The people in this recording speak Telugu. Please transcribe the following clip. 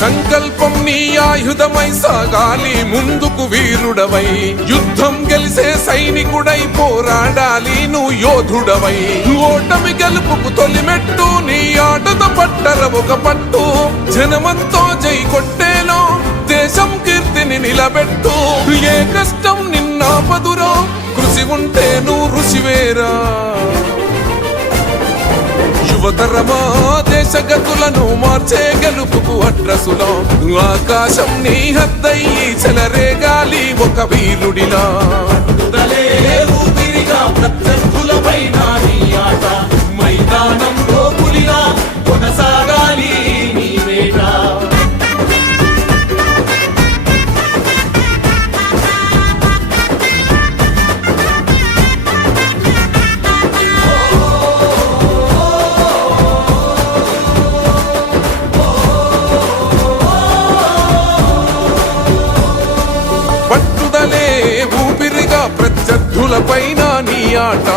సంకల్పం నీ ఆయుధమై సాగాలి ముందుకు వీరుడవై, యుద్ధం గెలిసే సైనికుడై పోరాడాలి నువ్వు యోధుడవై. ఓటమి గెలుపుకు తొలిమెట్టు నీ ఆటతో పట్టర ఒక పట్టు, జనమంతో జై కొట్టేలో దేశం కీర్తిని నిలబెట్టు. ఏ కష్టం నిన్నాపదురో కృషి ఉంటే నువ్వు రుచివేరా. యువతరమా దేశ గతులను మార్చే గెలుపుకు అడ్రసులో, ఆకాశం నీ హద్దయ్యి చెలరేగాలి ఒక వీరుడిలా. ప్రత్యర్థులపైన నీ ఆట మైదానంలో పులిలా కొనసాగాలి నీ వేట. పైన నీ ఆట